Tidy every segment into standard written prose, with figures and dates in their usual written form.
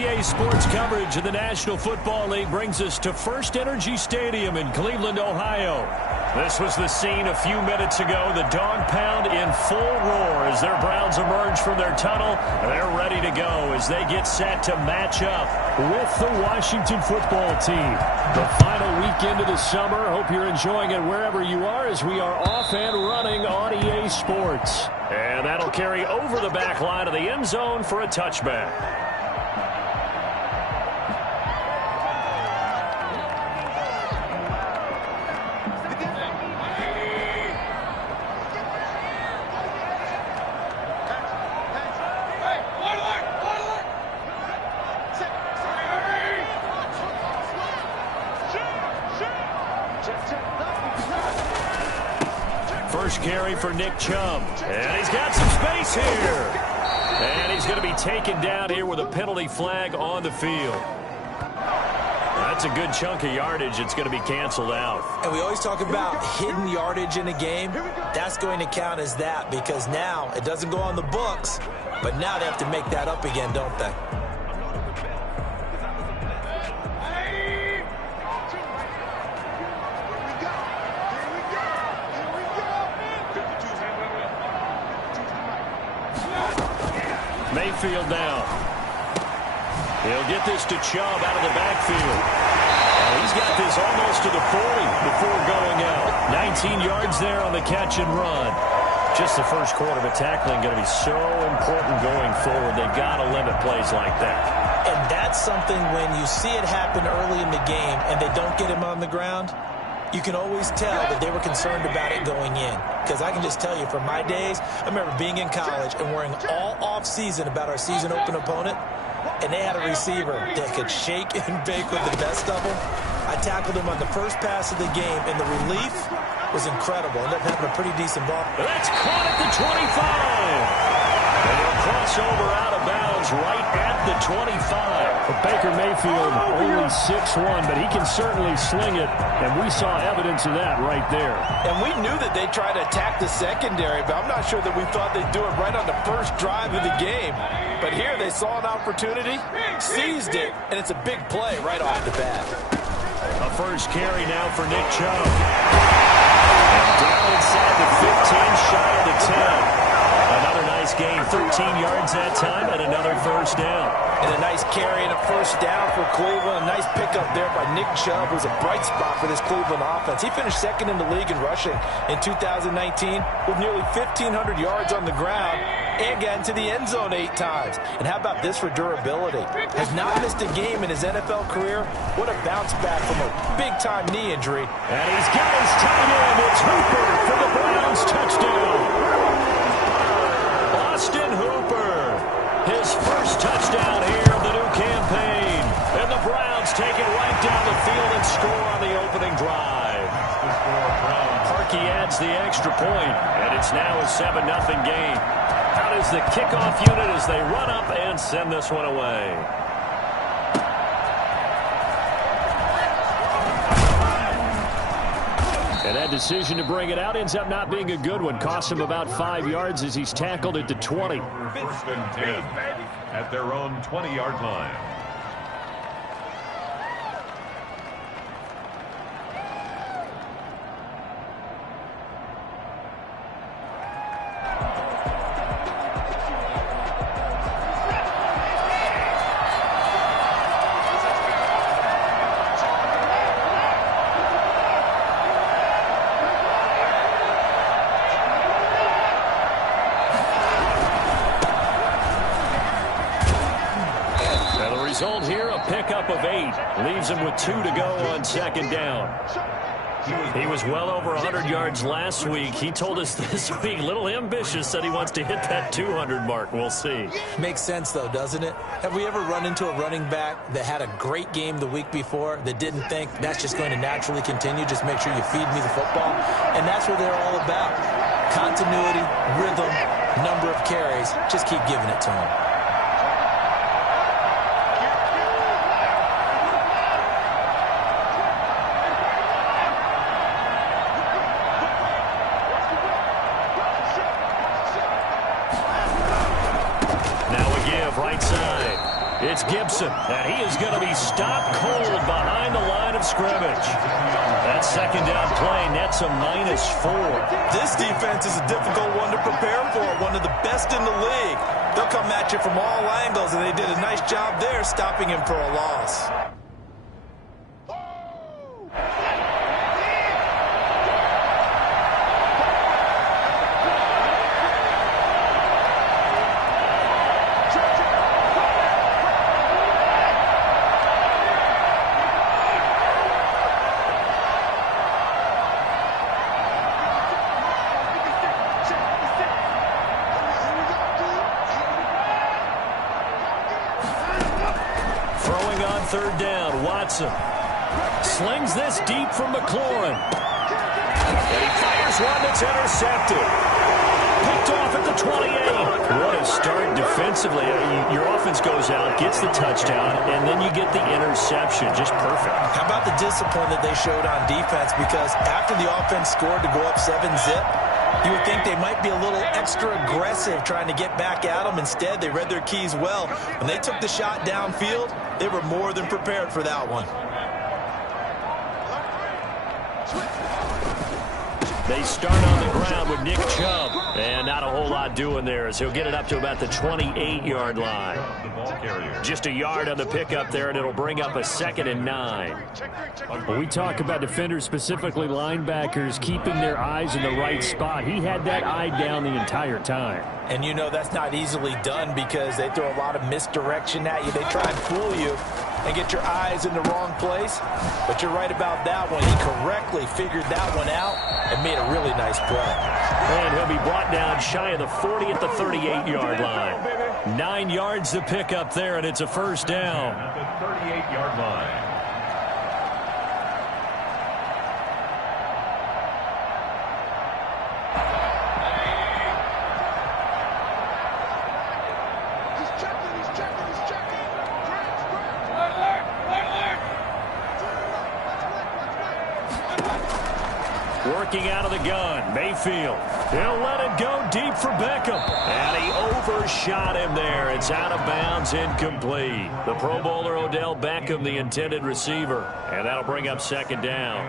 EA Sports coverage of the National Football League brings us to First Energy Stadium in Cleveland, Ohio. This was the scene a few minutes ago. The dog pound in full roar as their Browns emerge from their tunnel. They're ready to go as they get set to match up with the Washington football team. The final weekend of the summer. Hope you're enjoying it wherever you are as we are off and running on EA Sports. And that'll carry over the back line of the end zone for a touchback. First carry for Nick Chubb. And he's got some space here. And he's going to be taken down here with a penalty flag on the field. That's a good chunk of yardage. It's going to be canceled out. And we always talk about hidden yardage in a game. That's going to count as that because now it doesn't go on the books, but now they have to make that up again, don't they? Mayfield now. He'll get this to Chubb out of the backfield. And he's got this almost to the 40 before going out. 19 yards there on the catch and run. Just the first quarter, but tackling going to be so important going forward. They've got to limit plays like that. And that's something when you see it happen early in the game and they don't get him on the ground, you can always tell that they were concerned about it going in. Because I can just tell you from my days, I remember being in college and worrying all off-season about our season open opponent, and they had a receiver that could shake and bake with the best of them. I tackled him on the first pass of the game, and the relief was incredible. Ended up having a pretty decent ball. That's caught at the 25. And he'll cross over out of bounds right at the 25. Well, Baker Mayfield only 6'1", but he can certainly sling it, and we saw evidence of that right there. And we knew that they'd try to attack the secondary, but I'm not sure that we thought they'd do it right on the first drive of the game. But here they saw an opportunity, seized it, and it's a big play right off the bat. A first carry now for Nick Chubb. Down inside the 15, shy of the 10. Another nice gain, 13 yards that time, and another first down. And a nice carry and a first down for Cleveland. A nice pickup there by Nick Chubb, who's a bright spot for this Cleveland offense. He finished second in the league in rushing in 2019 with nearly 1,500 yards on the ground and got into the end zone 8 times. And how about this for durability? Has not missed a game in his NFL career. What a bounce back from a big-time knee injury. And he's got his tight end. It's Hooper for the Browns touchdown. Austin Hooper, his first touchdown here of the new campaign. And the Browns take it right down the field and score on the opening drive. Parkey adds the extra point, and it's now a 7-0 game. Out is the kickoff unit as they run up and send this one away. And that decision to bring it out ends up not being a good one. Cost him about 5 yards as he's tackled at the 20. First and 10 at their own 20-yard line. Result here, a pickup of 8. Leaves him with 2 to go on second down. He was well over 100 yards last week. He told us this week, a little ambitious, said he wants to hit that 200 mark. We'll see. Makes sense, though, doesn't it? Have we ever run into a running back that had a great game the week before that didn't think that's just going to naturally continue? Just make sure you feed me the football. And that's what they're all about. Continuity, rhythm, number of carries. Just keep giving it to him. Right side. It's Gibson, and he is going to be stopped cold behind the line of scrimmage. That second down play nets a -4. This defense is a difficult one to prepare for, one of the best in the league. They'll come at you from all angles, and they did a nice job there stopping him for a loss. Third down, Watson slings this deep from McLaurin. And he fires one that's intercepted. Picked off at the 28. What a start defensively. Your offense goes out, gets the touchdown, and then you get the interception. Just perfect. How about the discipline that they showed on defense? Because after the offense scored to go up 7-zip, you would think they might be a little extra aggressive trying to get back at them. Instead, they read their keys well. When they took the shot downfield, they were more than prepared for that one. They start on the ground with Nick Chubb. And not a whole lot doing there as he'll get it up to about the 28-yard line. Just a yard on the pickup there, and it'll bring up a 2nd and 9. When we talk about defenders, specifically linebackers, keeping their eyes in the right spot, he had that eye down the entire time. And you know that's not easily done because they throw a lot of misdirection at you. They try and fool you and get your eyes in the wrong place. But you're right about that one. He correctly figured that one out and made a really nice play. And he'll be brought down shy of the 40 at the 38-yard line. 9 yards to pick up there, and it's a first down. At the 38-yard line. Working out of the gun, Mayfield. He'll let it go deep for Beckham. And he overshot him there. It's out of bounds, incomplete. The Pro Bowler Odell Beckham, the intended receiver. And that'll bring up 2nd down.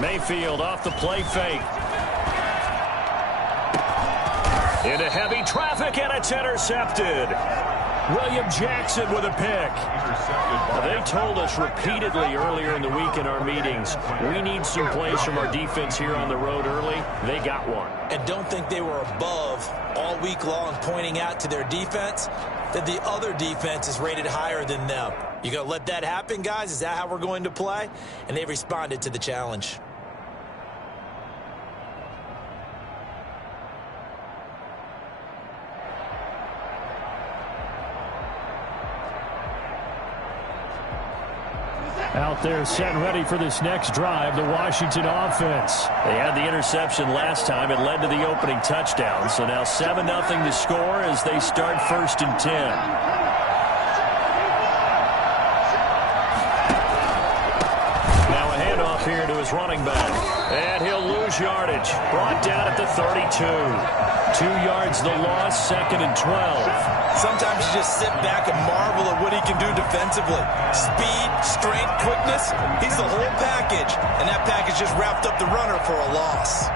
Mayfield off the play fake. Into heavy traffic, and it's intercepted. William Jackson with a pick. They told us repeatedly earlier in the week in our meetings, we need some plays from our defense here on the road early. They got one. And don't think they were above all week long pointing out to their defense that the other defense is rated higher than them. You going to let that happen, guys? Is that how we're going to play? And they responded to the challenge. Out there set and ready for this next drive, the Washington offense. They had the interception last time. It led to the opening touchdown. So now 7-0 to score as they start 1st and 10. Now a handoff here to his running back. And he'll lose yardage. Brought down at the 32. 2 yards the loss, 2nd and 12. Sometimes you just sit back and marvel at what he can do defensively. Speed, strength, quickness, he's the whole package. And that package just wrapped up the runner for a loss.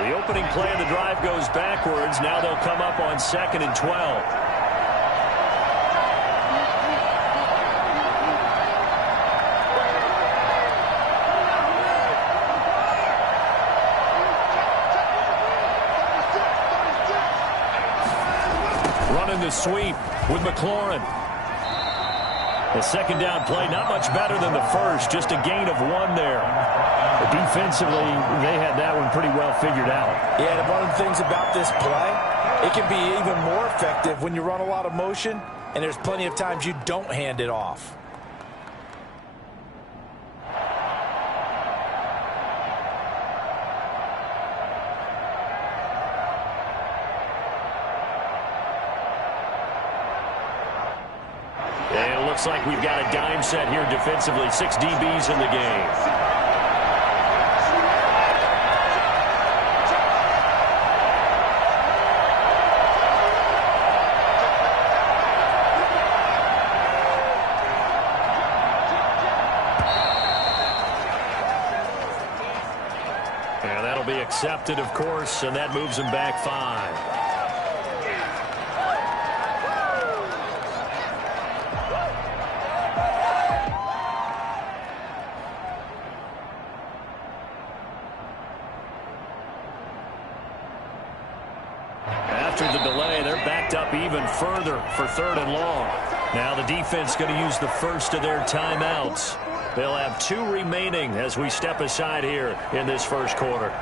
The opening play of the drive goes backwards. Now they'll come up on 2nd and 12. The sweep with McLaurin. The 2nd down play, not much better than the first, just a gain of 1 there. But defensively, they had that one pretty well figured out. Yeah, and one of the things about this play, it can be even more effective when you run a lot of motion, and there's plenty of times you don't hand it off. looks like we've got a dime set here defensively. 6 DBs in the game. And that'll be accepted, of course, and that moves him back 5. After the delay, they're backed up even further for 3rd and long. Now the defense going to use the first of their timeouts. They'll have 2 remaining as we step aside here in this first quarter.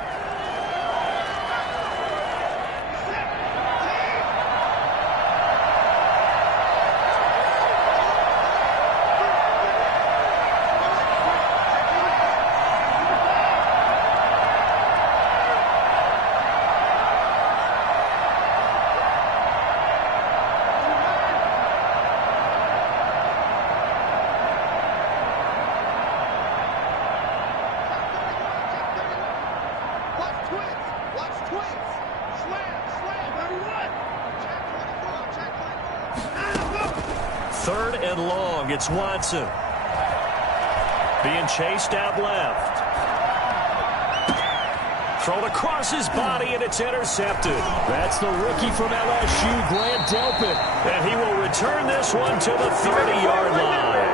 Third and long. It's Watson. Being chased out left. Thrown across his body, and it's intercepted. That's the rookie from LSU, Grant Delpit. And he will return this one to the 30-yard line.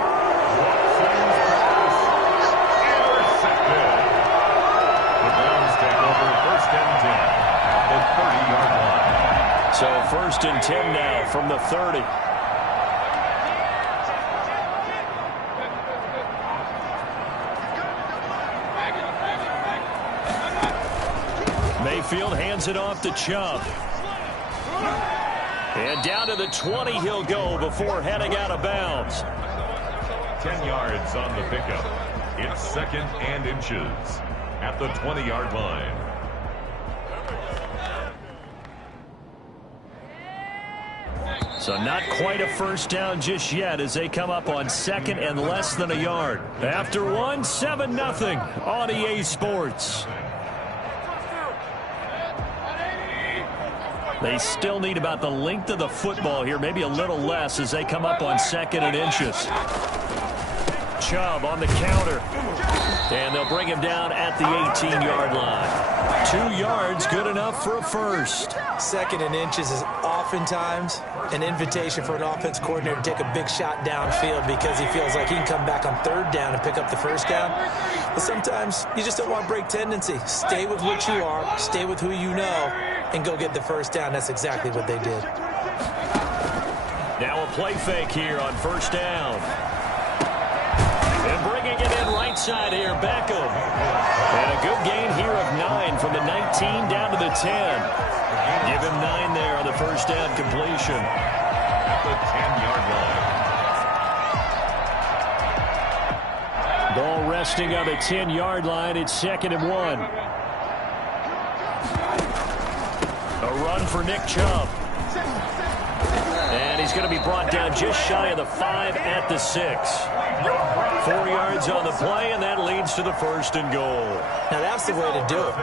Intercepted. The Browns take over 1st and 10 at the 30-yard line. So 1st and 10 now from the 30. Mayfield hands it off to Chubb. And down to the 20 he'll go before heading out of bounds. 10 yards on the pickup. It's 2nd and inches at the 20-yard line. So not quite a first down just yet as they come up on 2nd and less than a yard. After 1, 7-0 on EA Sports. They still need about the length of the football here, maybe a little less as they come up on 2nd and inches. Chubb on the counter. And they'll bring him down at the 18-yard line. 2 yards, good enough for a first. 2nd and inches is oftentimes an invitation for an offense coordinator to take a big shot downfield because he feels like he can come back on 3rd down and pick up the first down. But sometimes you just don't want to break tendency. Stay with what you are, stay with who you know, and go get the first down. That's exactly what they did. Now a play fake here on 1st down. And bringing it in right side here, Beckham. And a good gain here of 9 from the 19 down to the 10. Give him 9 there on the first down completion. At the 10-yard line. Ball resting on the 10-yard line. It's 2nd and 1. A run for Nick Chubb. And he's going to be brought down just shy of the 5 at the 6. 4 yards on the play, and that leads to the 1st and goal. Now that's the way to do it.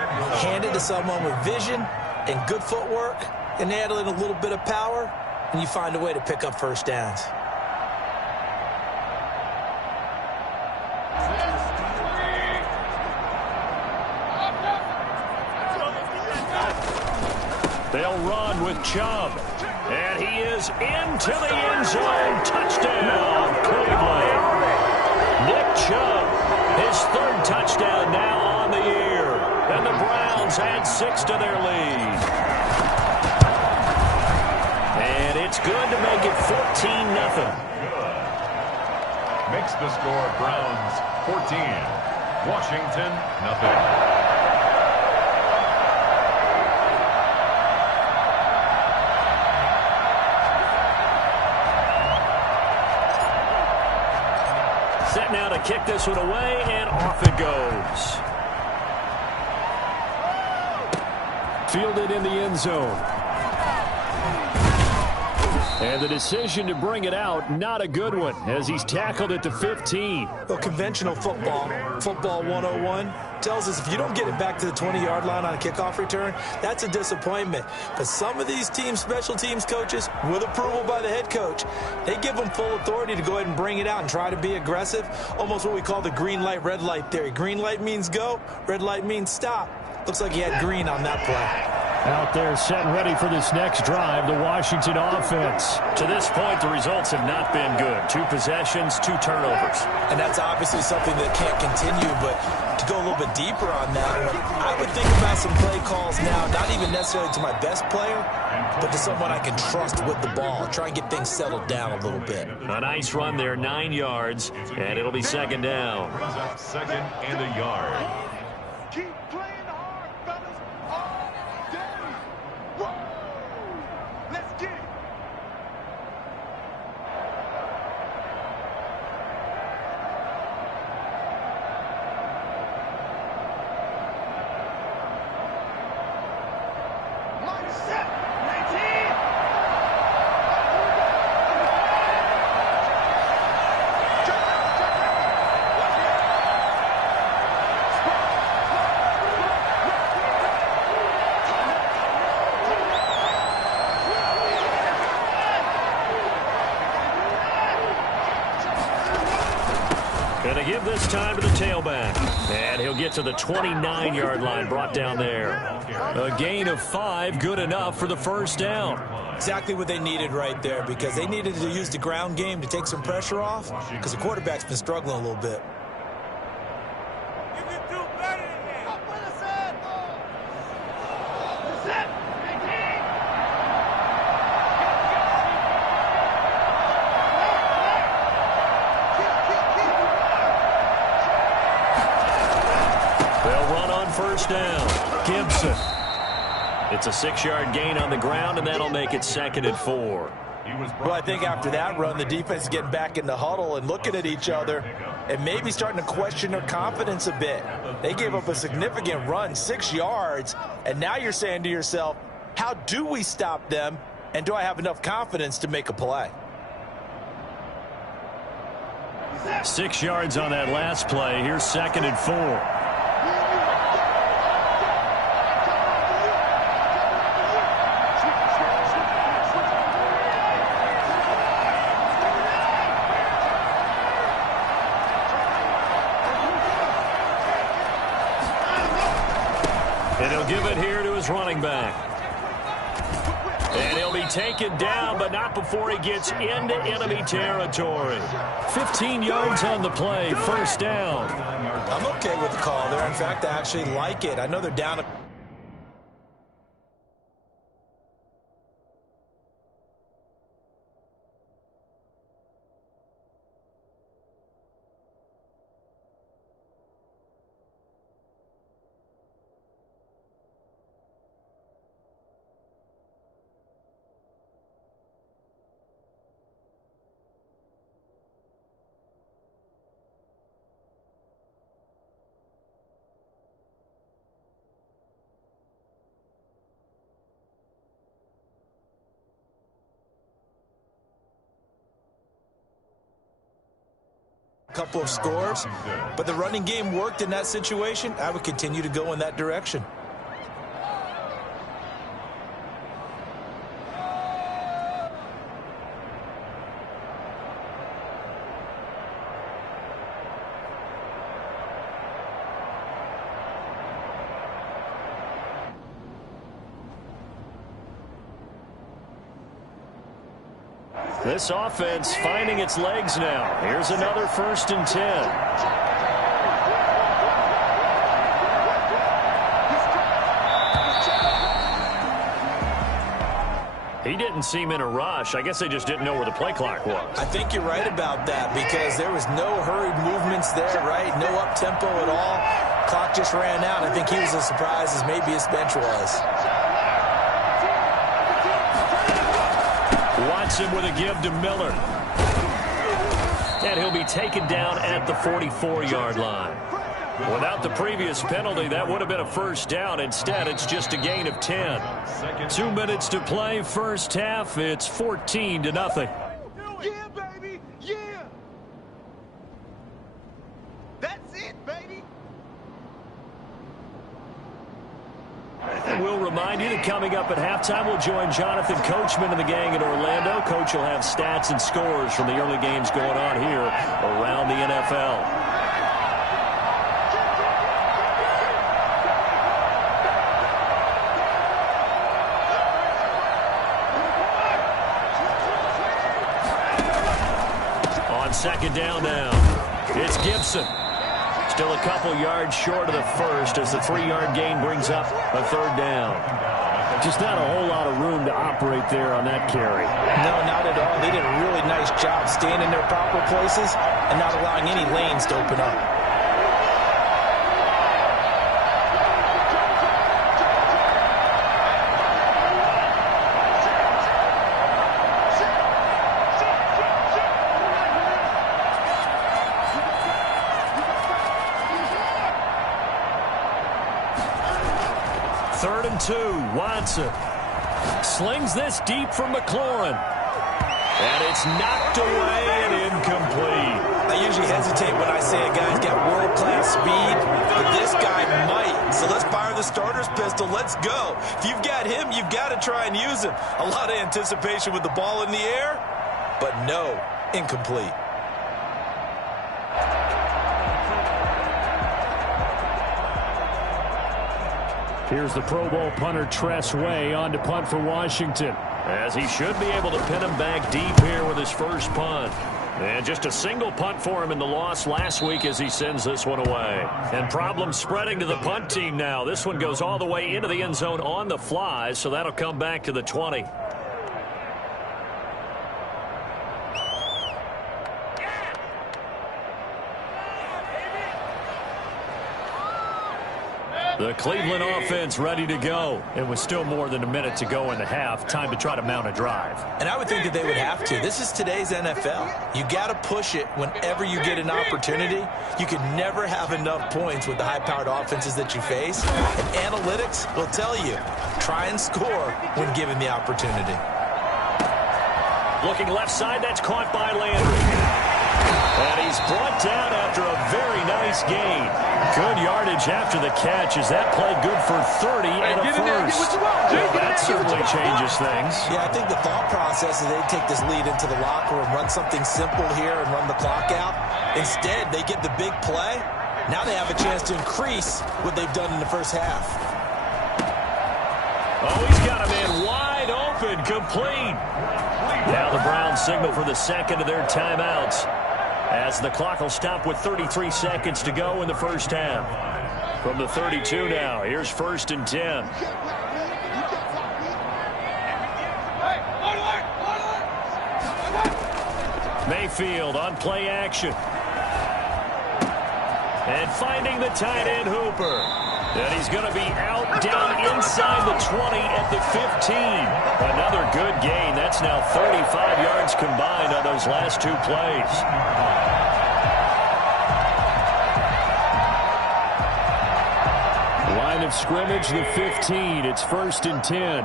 Hand it to someone with vision and good footwork, and add in a little bit of power, and you find a way to pick up first downs. They'll run with Chubb. And he is into the end zone. Touchdown, Cleveland. Nick Chubb, his 3rd touchdown now on the year. And the Browns add 6 to their lead. And it's good to make it 14-0. Makes the score Browns 14. Washington, nothing. Set now to kick this one away, and off it goes. Fielded in the end zone. And the decision to bring it out, not a good one, as he's tackled it to 15. Well, conventional football 101, tells us if you don't get it back to the 20-yard line on a kickoff return, that's a disappointment. But some of these special teams coaches, with approval by the head coach, they give them full authority to go ahead and bring it out and try to be aggressive, almost what we call the green light, red light theory. Green light means go, red light means stop. Looks like he had green on that play. Out there set and ready for this next drive, the Washington offense. To this point, the results have not been good. 2 possessions, 2 turnovers. And that's obviously something that can't continue, but to go a little bit deeper on that one, I would think about some play calls now, not even necessarily to my best player, but to someone I can trust with the ball. Try and get things settled down a little bit. A nice run there, 9 yards, and it'll be second down. Brings up 2nd and a yard. Keep playing hard, fellas, all day. Whoa! Let's get it. Line set, 19. Going to give this time to the tailback. And he'll get to the 29-yard line, brought down there. A gain of 5, good enough for the first down. Exactly what they needed right there, because they needed to use the ground game to take some pressure off, because the quarterback's been struggling a little bit. You can do better than that. Up with us, set, 19. They'll run on first down. Gibson. It's a 6-yard gain on the ground, and that'll make it 2nd and 4. Well, I think after that run, the defense is getting back in the huddle and looking at each other and maybe starting to question their confidence a bit. They gave up a significant run, 6 yards, and now you're saying to yourself, how do we stop them, and do I have enough confidence to make a play? 6 yards on that last play. Here's 2nd and 4. And he'll give it here to his running back. And he'll be taken down, but not before he gets into enemy territory. 15 yards on the play, first down. I'm okay with the call there. In fact, I actually like it. I know they're down. Couple of scores, but the running game worked in that situation. I would continue to go in that direction. This offense finding its legs now. Here's another 1st and 10. He didn't seem in a rush. I guess they just didn't know where the play clock was. I think you're right about that, because there was no hurried movements there, right? No up-tempo at all. Clock just ran out. I think he was as surprised as maybe his bench was. Watson with a give to Miller. And he'll be taken down at the 44-yard line. Without the previous penalty, that would have been a first down. Instead, it's just a gain of 10. 2 minutes to play, first half. It's 14-0. Yeah, baby. Yeah. That's it, baby. And we'll remind you that coming up at halftime, we'll join Jonathan Coachman and the gang in Orlando. Coach will have stats and scores from the early games going on here around the NFL. On second down now, it's Gibson. Still a couple yards short of the first as the 3-yard gain brings up a third down. Just not a whole lot of room to operate there on that carry. No, not at all. They did a really nice job staying in their proper places and not allowing any lanes to open up. Third and 2, Watson slings this deep from McLaurin. And it's knocked away and incomplete. I usually hesitate when I say a guy's got world-class speed, but this guy might. So let's fire the starter's pistol. Let's go. If you've got him, you've got to try and use him. A lot of anticipation with the ball in the air, but no, incomplete. Here's the Pro Bowl punter Tress Way on to punt for Washington. As he should be able to pin him back deep here with his first punt. And just a single punt for him in the loss last week as he sends this one away. And problems spreading to the punt team now. This one goes all the way into the end zone on the fly, so that'll come back to the 20. The Cleveland offense ready to go. It was still more than a minute to go in the half. Time to try to mount a drive. And I would think that they would have to. This is today's NFL. You got to push it whenever you get an opportunity. You can never have enough points with the high-powered offenses that you face. And analytics will tell you, try and score when given the opportunity. Looking left side, that's caught by Landry. And he's brought down after a very nice gain. Good yardage after the catch. Is that play good for 30 and a first? Well, that certainly changes things. Yeah, I think the thought process is they take this lead into the locker room, run something simple here and run the clock out. Instead, they get the big play. Now they have a chance to increase what they've done in the first half. Oh, he's got a man wide open, complete. Now the Browns signal for the second of their timeouts, as the clock will stop with 33 seconds to go in the first half. From the 32 now, here's first and 10. Mayfield on play action. And finding the tight end Hooper. And he's going to be out down inside the 20 at the 15. Another good gain. That's now 35 yards combined on those last two plays. Line of scrimmage, the 15. It's first and 10.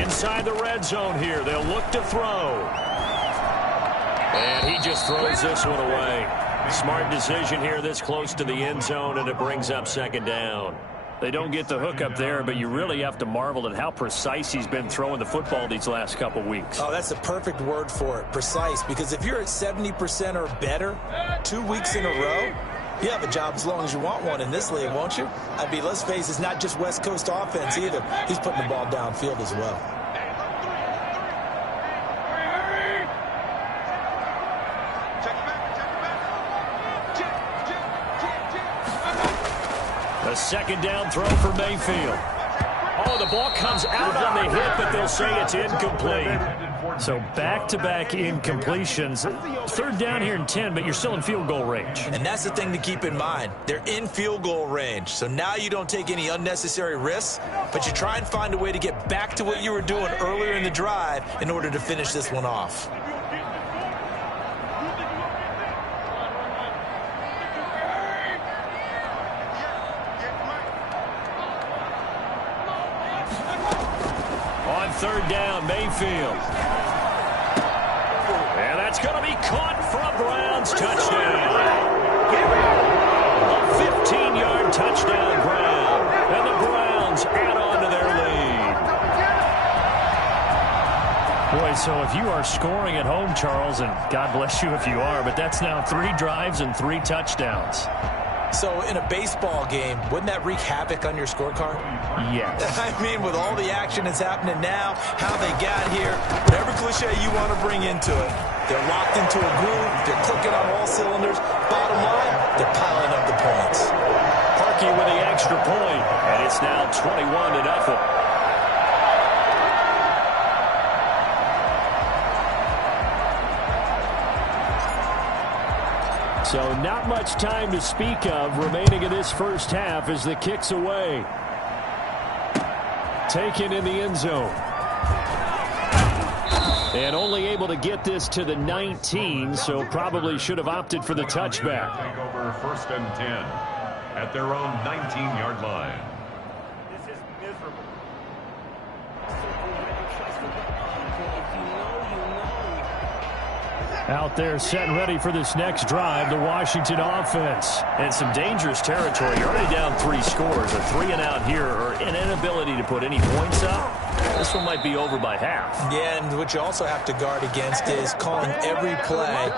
Inside the red zone here. They'll look to throw. And he just throws this one away. Smart decision here this close to the end zone, and it brings up second down. They don't get the hook up there, but you really have to marvel at how precise he's been throwing the football these last couple weeks. Oh, that's the perfect word for it, precise, because if you're at 70% or better 2 weeks in a row, you have a job as long as you want one in this league, won't you? I mean, let's face it, it's not just West Coast offense either. He's putting the ball downfield as well. A second down throw for Mayfield. Oh, the ball comes out on the hit, but they'll say it's incomplete. So back-to-back incompletions. Third down here in 10, but you're still in field goal range. And that's the thing to keep in mind. They're in field goal range. So now you don't take any unnecessary risks, but you try and find a way to get back to what you were doing earlier in the drive in order to finish this one off. On third down, Mayfield. And that's going to be caught for a Browns touchdown. A 15-yard touchdown Brown. And the Browns add on to their lead. Boy, so if you are scoring at home, Charles, and God bless you if you are, but that's now 3 drives and 3 touchdowns. So in a baseball game, wouldn't that wreak havoc on your scorecard? Yes. I mean, with all the action that's happening now, how they got here, whatever cliche you want to bring into it, they're locked into a groove, they're clicking on all cylinders. Bottom line, they're piling up the points. Harkey with the extra point, and it's now 21-0. So not much time to speak of remaining in this first half as the kick's away. Taken in the end zone. And only able to get this to the 19, so probably should have opted for the touchback. Take over 1st and 10 at their own 19-yard line. This is miserable. Out there set and ready for this next drive, the Washington offense. And some dangerous territory. You're already down 3 scores. A 3-and-out here, or an inability to put any points up. This one might be over by half. Yeah, and what you also have to guard against is calling every play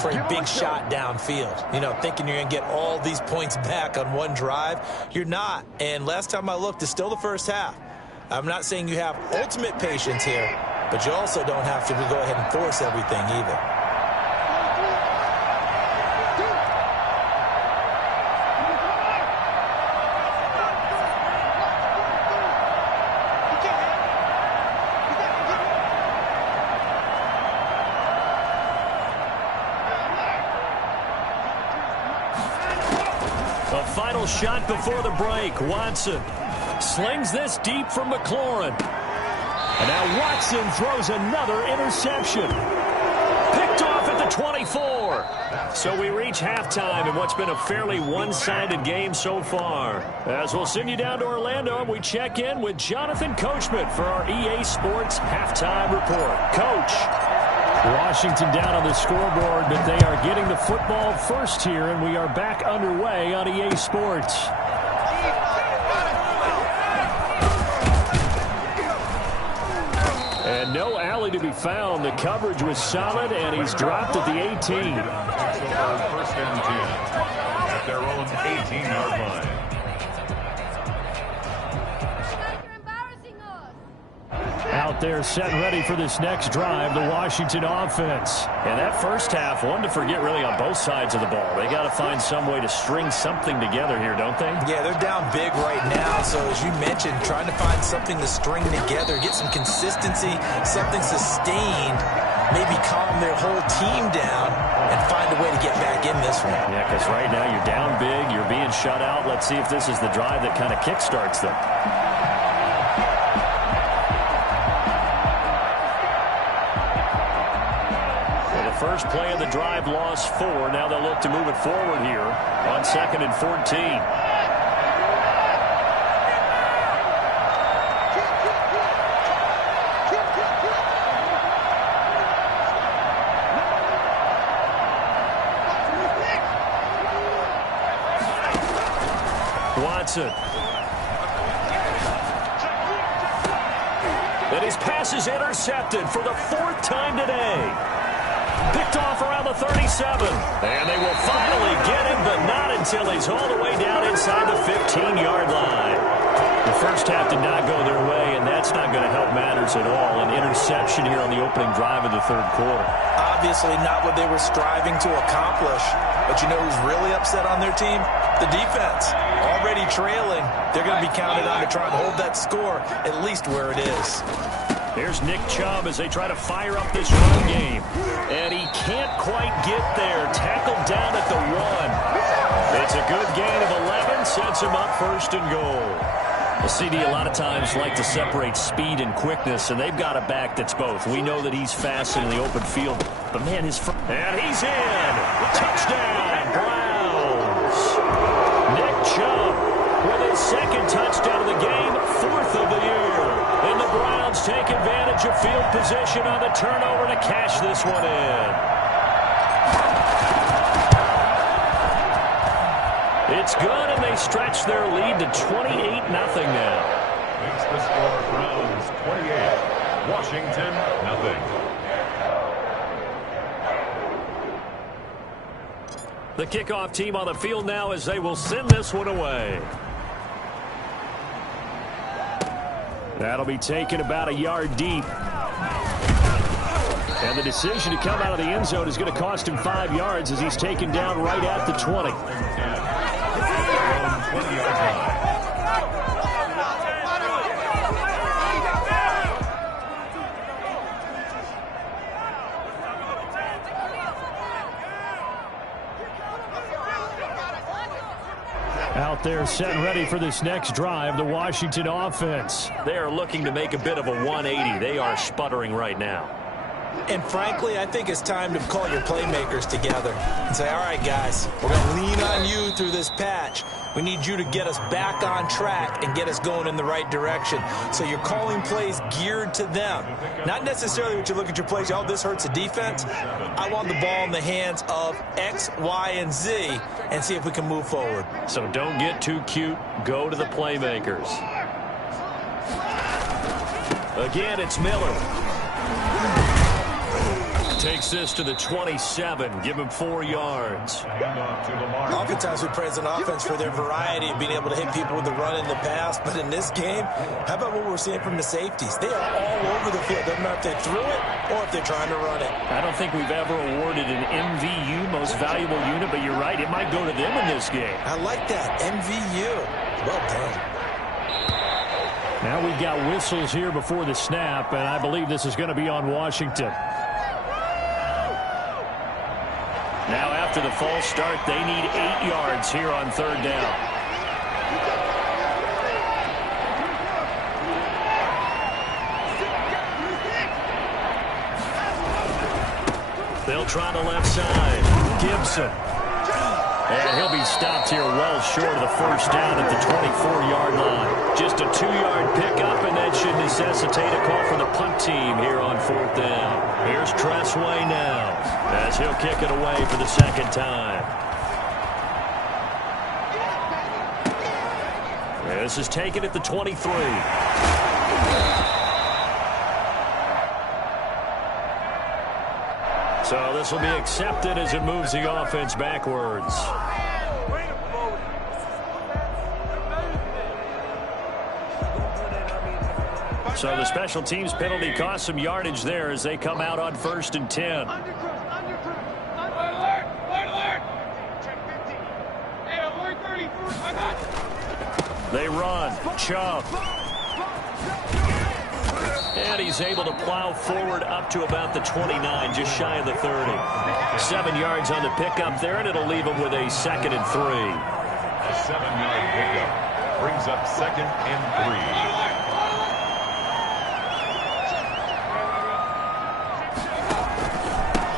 for a big shot downfield. You know, thinking you're going to get all these points back on one drive. You're not. And last time I looked, it's still the first half. I'm not saying you have ultimate patience here, but you also don't have to go ahead and force everything either. A final shot before the break. Watson slings this deep from McLaurin. And now Watson throws another interception. Picked off at the 24. So we reach halftime in what's been a fairly one-sided game so far. As we'll send you down to Orlando, we check in with Jonathan Coachman for our EA Sports Halftime Report. Coach. Washington down on the scoreboard, but they are getting the football first here, and we are back underway on EA Sports. And no alley to be found. The coverage was solid, and he's dropped at the 18. 1st and 10 at their own 18-yard line. Out there set and ready for this next drive, the Washington offense. And that first half, one to forget really on both sides of the ball. They got to find some way to string something together here, don't they? Yeah, they're down big right now, so as you mentioned, trying to find something to string together, get some consistency, something sustained, maybe calm their whole team down and find a way to get back in this one. Yeah, because right now you're down big, you're being shut out. Let's see if this is the drive that kind of kickstarts them. First play of the drive, lost 4. Now they'll look to move it forward here on 2nd and 14. Watson. And his pass is intercepted for the 4th time today. Picked off around the 37. And they will finally get him, but not until he's all the way down inside the 15-yard line. The first half did not go their way, and that's not going to help matters at all. An interception here on the opening drive of the 3rd quarter. Obviously not what they were striving to accomplish. But you know who's really upset on their team? The defense. Already trailing. They're going to be counted on to try and hold that score at least where it is. Here's Nick Chubb as they try to fire up this run game. And he can't quite get there. Tackled down at the 1. It's a good gain of 11. Sets him up 1st and goal. The CD a lot of times like to separate speed and quickness, and they've got a back that's both. We know that he's fast in the open field. But, man, and he's in. Touchdown, Browns. Nick Chubb with his 2nd touchdown of the game, 4th of the year. And the Browns take field position on the turnover to cash this one in. It's good, and they stretch their lead to 28-0 now. Makes the score Browns 28, Washington 0. The kickoff team on the field now as they will send this one away. That'll be taken about a yard deep. And the decision to come out of the end zone is going to cost him 5 yards as he's taken down right at the 20. 20-yard line. Out there set and ready for this next drive, the Washington offense. They are looking to make a bit of a 180. They are sputtering right now. And frankly, I think it's time to call your playmakers together and say, all right, guys, we're going to lean on you through this patch. We need you to get us back on track and get us going in the right direction. So you're calling plays geared to them. Not necessarily what you look at your plays, oh, this hurts the defense. I want the ball in the hands of X, Y, and Z and see if we can move forward. So don't get too cute. Go to the playmakers. Again, it's Miller. Takes this to the 27. Give him 4 yards. Oftentimes we praise an offense for their variety of being able to hit people with the run and the pass. But in this game, how about what we're seeing from the safeties? They are all over the field. Doesn't matter if they threw it or if they're trying to run it. I don't think we've ever awarded an MVU, most valuable unit, but you're right. It might go to them in this game. I like that. MVU. Well done. Now we've got whistles here before the snap, and I believe this is going to be on Washington. Now after the false start, they need 8 yards here on 3rd down. They'll try the left side. Gibson. And he'll be stopped here well short of the 1st down at the 24-yard line. Just a 2-yard pickup, and that should necessitate a call for the punt team here on 4th down. Here's Tressway now as he'll kick it away for the 2nd time. This is taken at the 23. So this will be accepted as it moves the offense backwards. So the special teams penalty cost some yardage there as they come out on 1st and 10. They run. Chubb. And he's able to plow forward up to about the 29, just shy of the 30. 7 yards on the pickup there, and it'll leave him with a 2nd and 3. A 7-yard pickup brings up 2nd and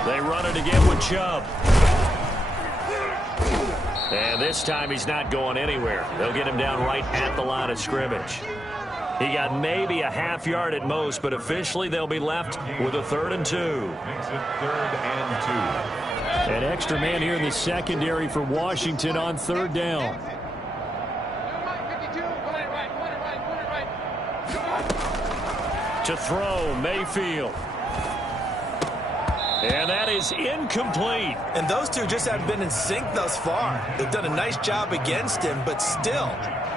3. They run it again with Chubb. And this time he's not going anywhere. They'll get him down right at the line of scrimmage. He got maybe a half yard at most, but officially they'll be left with a 3rd and 2. Makes it 3rd and 2. An extra man here in the secondary for Washington on 3rd down. To throw, Mayfield. And that is incomplete. And those two just haven't been in sync thus far. They've done a nice job against him, but still,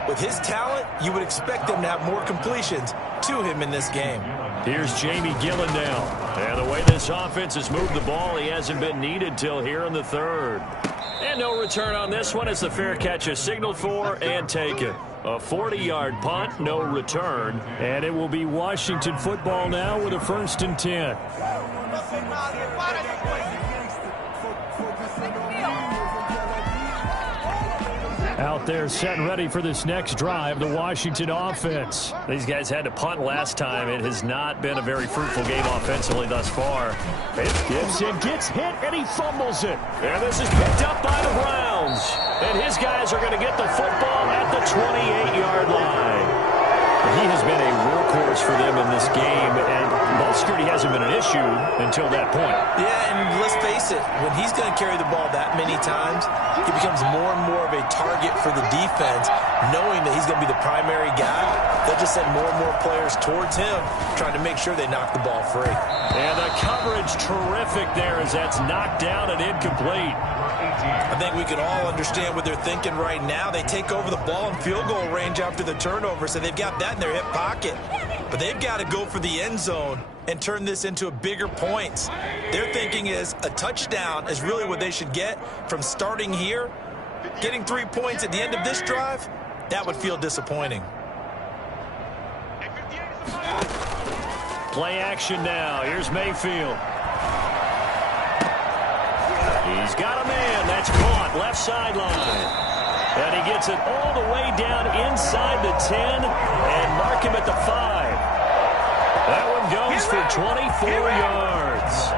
with his talent, you would expect them to have more completions to him in this game. Here's Jamie Gillen now. And the way this offense has moved the ball, he hasn't been needed till here in the 3rd. And no return on this one as the fair catch is signaled for and taken. A 40-yard punt, no return. And it will be Washington football now with a 1st and 10. Out there set and ready for this next drive, the Washington offense. These guys had to punt last time. It has not been a very fruitful game offensively thus far. Gibson gets hit and he fumbles it. And this is picked up by the Browns. And his guys are going to get the football at the 28-yard line. He has been a workhorse turnovers for them in this game, and ball security hasn't been an issue until that point. Yeah, and let's face it, when he's going to carry the ball that many times, he becomes more and more of a target for the defense, knowing that he's going to be the primary guy. They'll just send more and more players towards him, trying to make sure they knock the ball free. And the coverage terrific there as that's knocked down and incomplete. I think we can all understand what they're thinking right now. They take over the ball in field goal range after the turnover, so they've got that in their hip pocket. But they've got to go for the end zone and turn this into a bigger points. Their thinking is a touchdown is really what they should get from starting here. Getting 3 points at the end of this drive, that would feel disappointing. Play action now. Here's Mayfield. He's got a man. That's caught. Left sideline. And he gets it all the way down inside the 10 and mark him at the 5. That one goes for 24 yards.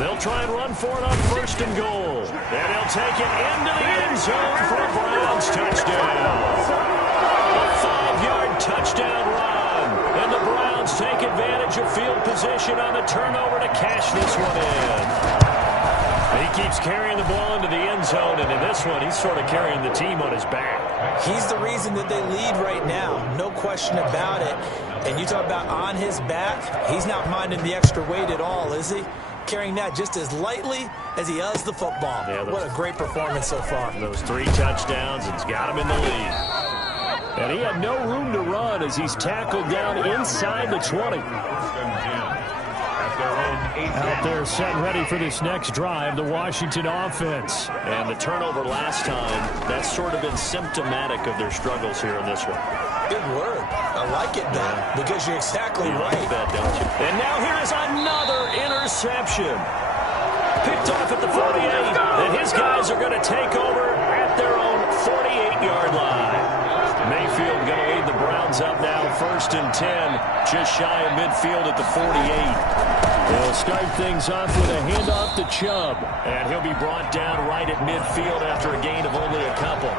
They'll try and run for it on 1st and goal. And he'll take it into the end zone for a Browns touchdown. A 5-yard touchdown run. And the Browns take advantage of field position on the turnover to cash this one in. He keeps carrying the ball into the end zone, and in this one, he's sort of carrying the team on his back. He's the reason that they lead right now, no question about it. And you talk about on his back, he's not minding the extra weight at all, is he? Carrying that just as lightly as he does the football. Yeah, what a great performance so far. Those 3 touchdowns, it's got him in the lead. And he had no room to run as he's tackled down inside the 20. Out there set and ready for this next drive, the Washington offense. And the turnover last time, that's sort of been symptomatic of their struggles here in this one. Good word. I like it, though, because you're exactly right. Like that, don't you? And now here is another interception. Picked off at the 48, and his guys are going to take over at their own 48-yard line. Mayfield going to lead the Browns up now, 1st and 10, just shy of midfield at the 48. They'll start things off with a handoff to Chubb, and he'll be brought down right at midfield after a gain of only a couple.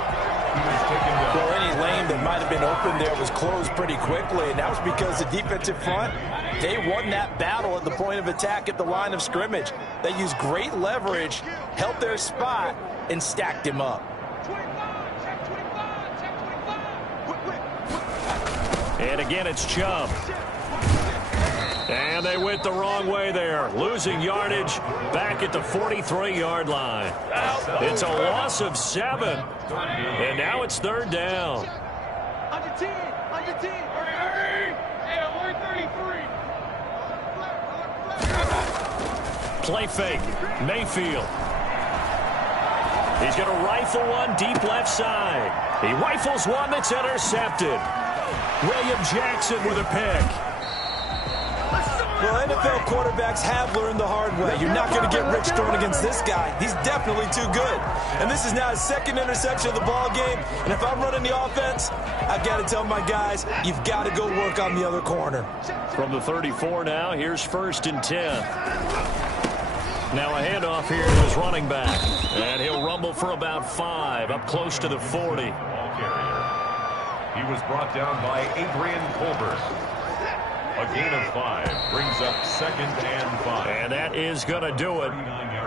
Well, any lane that might have been open there was closed pretty quickly, and that was because the defensive front, they won that battle at the point of attack at the line of scrimmage. They used great leverage, held their spot, and stacked him up. And again, it's Chubb. And they went the wrong way there, losing yardage back at the 43-yard line. It's a loss of 7, and now it's 3rd down. Under 10, under 10. Hey, we're 33. Play fake, Mayfield. He's going to rifle one deep left side. He rifles one that's intercepted. William Jackson with a pick. Well, NFL quarterbacks have learned the hard way. You're not going to get rich throwing against this guy. He's definitely too good. And this is now his 2nd interception of the ball game. And if I'm running the offense, I've got to tell my guys, you've got to go work on the other corner. From the 34 now, here's 1st and 10. Now a handoff here to his running back. And he'll rumble for about 5, up close to the 40. He was brought down by Adrian Colbert. A gain of 5 brings up 2nd and 5. And that is going to do it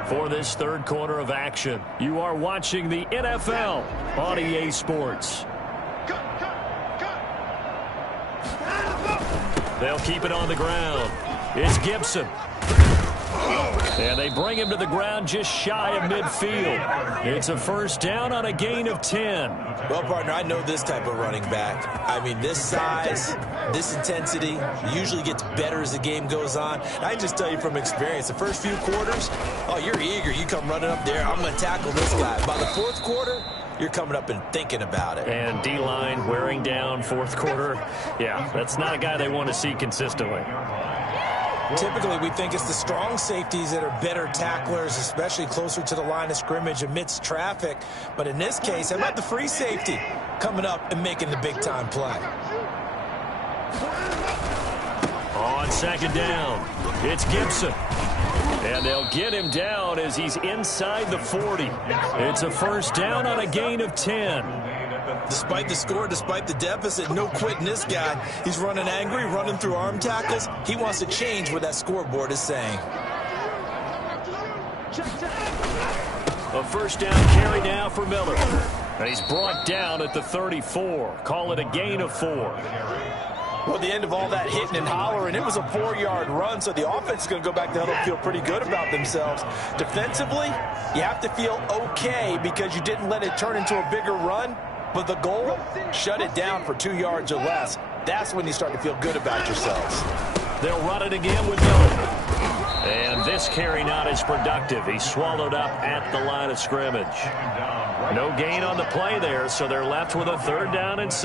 for this 3rd quarter of action. You are watching the NFL on EA Sports. They'll keep it on the ground. It's Gibson. And they bring him to the ground just shy of midfield. It's a 1st down on a gain of 10. Well, partner, I know this type of running back. I mean, this size, this intensity usually gets better as the game goes on. And I can just tell you from experience, the first few quarters, oh, you're eager. You come running up there, I'm going to tackle this guy. By the 4th quarter, you're coming up and thinking about it. And D-line wearing down 4th quarter. Yeah, that's not a guy they want to see consistently. Typically, we think it's the strong safeties that are better tacklers, especially closer to the line of scrimmage amidst traffic. But in this case, how about the free safety coming up and making the big-time play? On On second down, it's Gibson. And they'll get him down as he's inside the 40. It's a first down on a gain of 10. Despite the score, despite the deficit, no quitting this guy. He's running angry, running through arm tackles. He wants to change what that scoreboard is saying. A first down carry now for Miller. And he's brought down at the 34. Call it a gain of 4. Well, the end of all that hitting and hollering, it was a 4-yard run, so the offense is going to go back to huddle and feel pretty good about themselves. Defensively, you have to feel okay because you didn't let it turn into a bigger run, but the goal, shut it down for 2 yards or less. That's when you start to feel good about yourselves. They'll run it again with Miller. And this carry not as productive. He's swallowed up at the line of scrimmage. No gain on the play there, so they're left with a 3rd down and 6.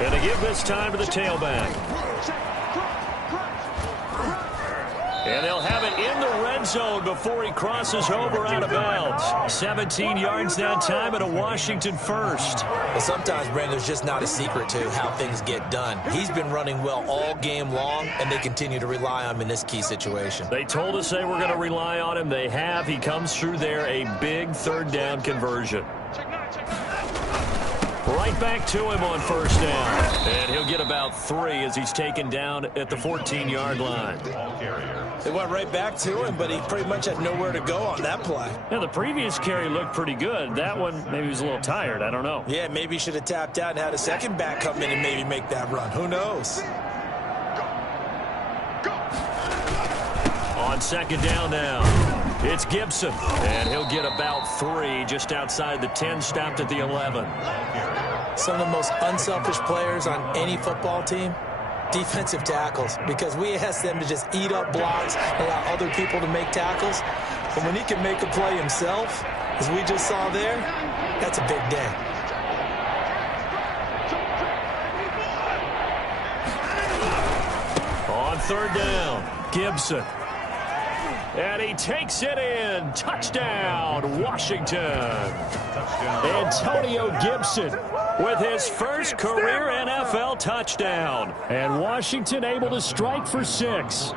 And to give this time to the tailback. And they'll have it in the red zone before he crosses over out of bounds. 17 yards that time and a Washington first. Well, sometimes, Brandon, there's just not a secret to how things get done. He's been running well all game long, and they continue to rely on him in this key situation. They told us they were going to rely on him. They have. He comes through there, a big 3rd down conversion. Right back to him on first down. And he'll get about 3 as he's taken down at the 14-yard line. They went right back to him, but he pretty much had nowhere to go on that play. Yeah, the previous carry looked pretty good. That one, maybe he was a little tired. I don't know. Yeah, maybe he should have tapped out and had a second back come in and maybe make that run. Who knows? On second down now, it's Gibson. And he'll get about 3 just outside the 10, stopped at the 11. Some of the most unselfish players on any football team, defensive tackles, because we ask them to just eat up blocks, allow other people to make tackles. But when he can make a play himself, as we just saw there, that's a big day. On 3rd down, Gibson. And he takes it in. Touchdown, Washington. Antonio Gibson with his first career NFL touchdown. And Washington able to strike for 6.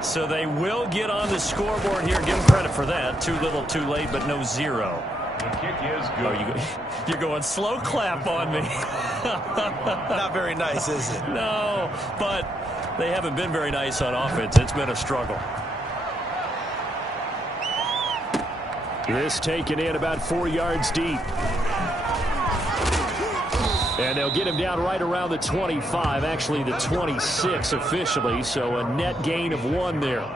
So they will get on the scoreboard here. Give them credit for that. Too little, too late, but no 0. The kick is good. Oh, you're going slow clap on me. Not very nice, is it? No, but they haven't been very nice on offense. It's been a struggle. This taken in about 4 yards deep. And they'll get him down right around the 25, actually the 26 officially, so a net gain of 1 there.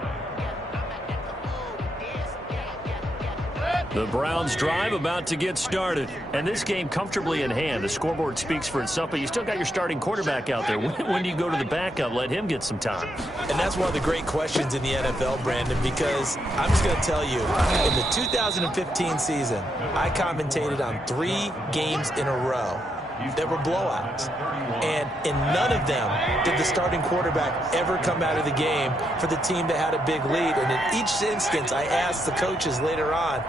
The Browns drive about to get started. And this game comfortably in hand. The scoreboard speaks for itself, but you still got your starting quarterback out there. When do you go to the backup? Let him get some time. And that's one of the great questions in the NFL, Brandon, because I'm just going to tell you, in the 2015 season, I commentated on 3 games in a row that were blowouts. And in none of them did the starting quarterback ever come out of the game for the team that had a big lead. And in each instance, I asked the coaches later on,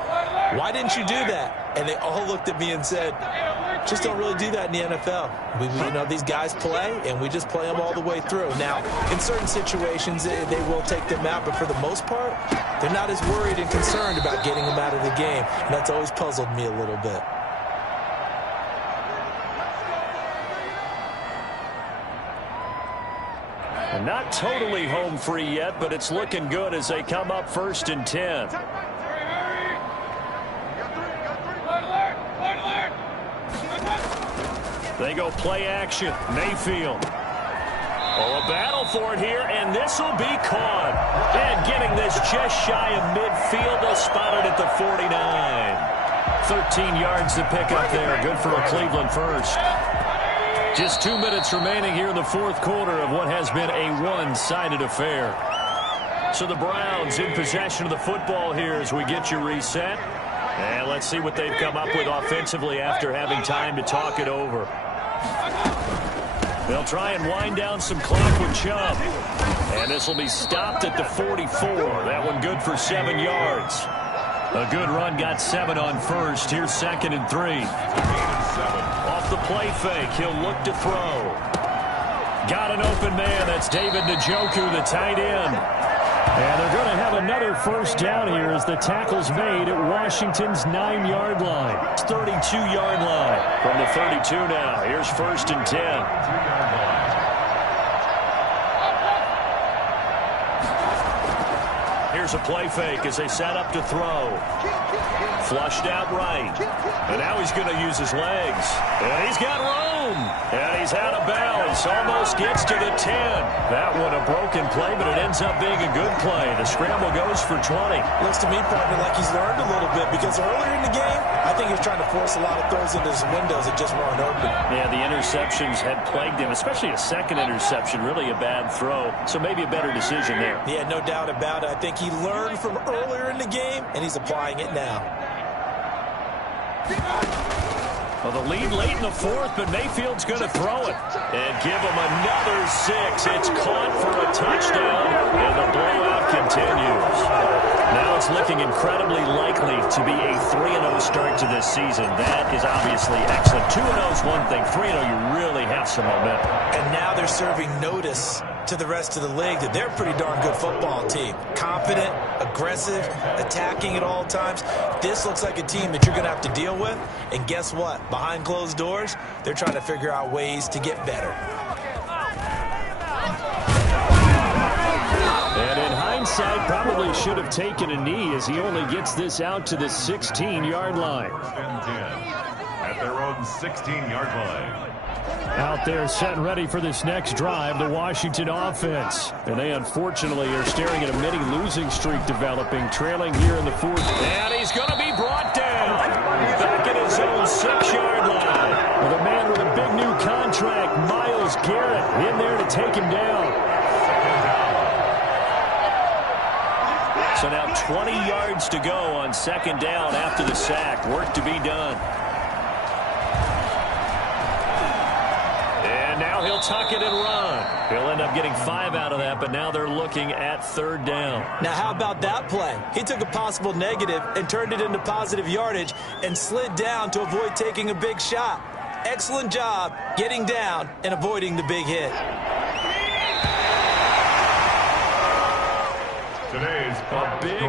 why didn't you do that? And they all looked at me and said, just don't really do that in the NFL. You know, these guys play, and we just play them all the way through. Now, in certain situations, they will take them out, but for the most part, they're not as worried and concerned about getting them out of the game. And that's always puzzled me a little bit. And not totally home free yet, but it's looking good as they come up 1st and 10. They go play action. Mayfield. Oh, a battle for it here, and this will be caught. And getting this just shy of midfield. They'll spot it at the 49. 13 yards to pick up there. Good for a Cleveland first. Just 2 minutes remaining here in the 4th quarter of what has been a one-sided affair. So the Browns in possession of the football here as we get you reset. And let's see what they've come up with offensively after having time to talk it over. They'll try and wind down some clock with Chubb. And this will be stopped at the 44. That one good for 7 yards. A good run got 7 on first. Here's 2nd and 3. Off the play fake, he'll look to throw. Got an open man. That's David Njoku, the tight end. And they're going to have another first down here as the tackle's made at Washington's 9-yard line. 32-yard line from the 32 now. Here's 1st and 10. Here's a play fake as they set up to throw. Flushed out right. And now he's going to use his legs. And he's got room. And he's out of bounds. Almost gets to the 10. That one a broken play, but it ends up being a good play. The scramble goes for 20. Looks to me, partner, like he's learned a little bit because earlier in the game, I think he was trying to force a lot of throws into his windows that just weren't open. Yeah, the interceptions had plagued him, especially a second interception. Really a bad throw. So maybe a better decision there. Yeah, no doubt about it. I think he learned from earlier in the game, and he's applying it now. Well, the lead late in the 4th, but Mayfield's going to throw it. And give him another 6. It's caught for a touchdown, and the blowout continues. Now it's looking incredibly likely to be a 3-0 start to this season. That is obviously excellent. 2-0 is one thing. 3-0, you really have some momentum. And now they're serving notice to the rest of the league that they're a pretty darn good football team. Confident, aggressive, attacking at all times. This looks like a team that you're going to have to deal with. And guess what? Behind closed doors, they're trying to figure out ways to get better. And in hindsight, probably should have taken a knee as he only gets this out to the 16-yard line. 1st and 10 at their own 16-yard line. Out there set and ready for this next drive, the Washington offense. And they unfortunately are staring at a mini losing streak developing, trailing here in the 4th. And he's going to be brought down back at his own 6-yard line. With a man with a big new contract, Myles Garrett, in there to take him down. So now 20 yards to go on 2nd down after the sack. Work to be done. Now he'll tuck it and run. He'll end up getting 5 out of that, but now they're looking at 3rd down. Now, how about that play? He took a possible negative and turned it into positive yardage and slid down to avoid taking a big shot. Excellent job getting down and avoiding the big hit. Today's A big